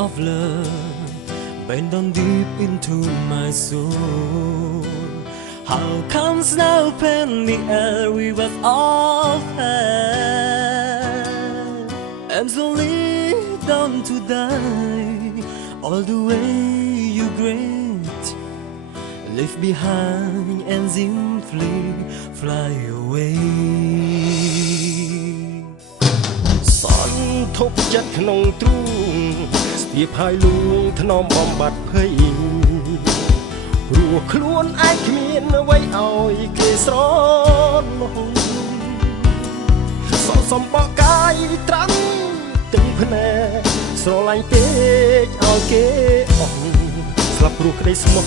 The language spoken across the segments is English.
of love bend down deep into my soul. How comes now pen the air we was all had? I'm slowly down to die. All the way you great, leave behind and simply fly away. សនធប់ចិត្តក្នុងទ្រូងស្ទាបហើយលួងថ្នមបំបត្តិភ័យព្រោះខ្លួនឯងគ្មានអ្វីឲ្យគេស្រណោះសោកសំបកកាយត្រាំទាំងភ្នែកស្រឡាញ់ពេកឲ្យគេអស់ស្លាប់ព្រោះក្តីស្មោះ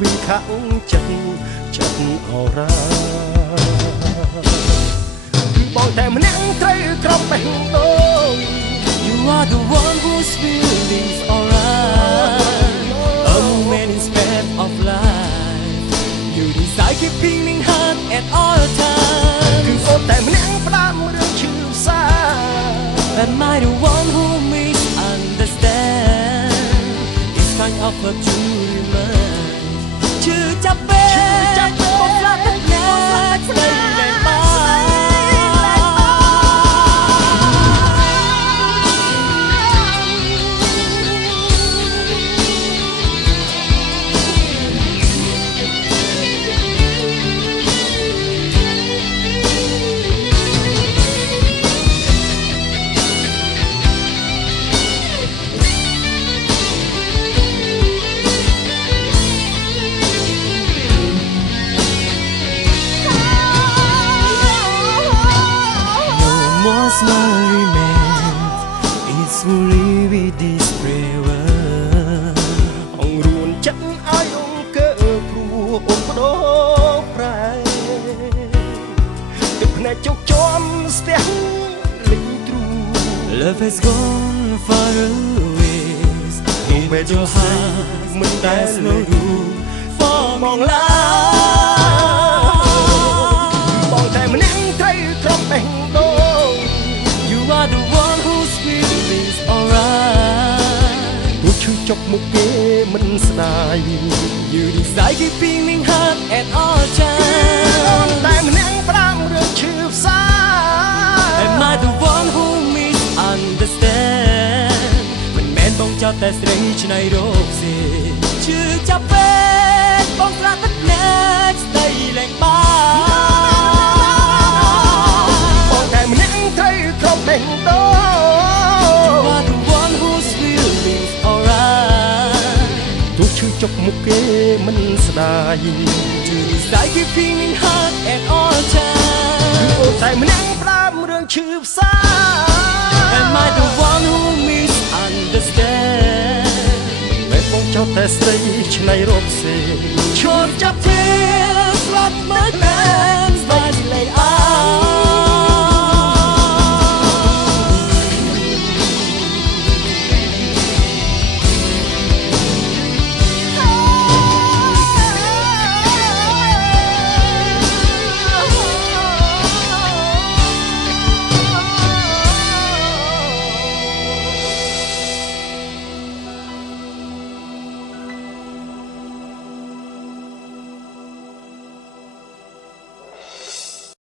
វិខាំចិត្តអរ៉ាបងតែម្នាក់ត្រូវក្រំបេះដូង You are the one whose feelings alright. A moment in span of life. You decide keeping me hard at all times. គឺអូនតែម្នាក់ផ្ដាំរឿងឈឺផ្សា Am I the one who misunderstand? It's kind of hurt to remind. ชื่อจับเป็นบอกรักกันแน่ใจแรงบ้า It's fully with this prayer អង្រួនចិត្តឲ្យអង្គើព្រោះអូនបដោប្រែទឹកភ្នែកជោគជាំស្ទះលេងទ្រូ Love has gone far away in your heart មិនដែល no room for បងឡាបងតែម្នាក់ត្រូវក្រំបេះដូង You are the one whose feelings alright ព្រោះឈឺចុកមុខគេមិនស្ដាយ You decide keeping me hard at all អូន times តែម្នាក់ផ្ដាំរឿងឈឺផ្សា Am I the one who misunderstand មិនមែនបងចោទតែស្រីឆ្នៃរោគសេឈឺចាប់ពេកបងស្រាទឹកណែកស្ដីលែងបាបងតែម្នាក់ត្រូវក្រំបេះដូង You are the one whose feelings alright ទោះឈឺចុកមុខគេមិនស្ដាយ You decide keeping me hard at all គឺ times អូនតែម្នាក់ផ្ដាំរឿងឈឺផ្សា Am I the one who misunderstand មិនបងចោទតែស្រីឆ្នៃរោគសេ ឈប់ចាប់ពេលស្លាប់មើលតែស្បែកលែងអ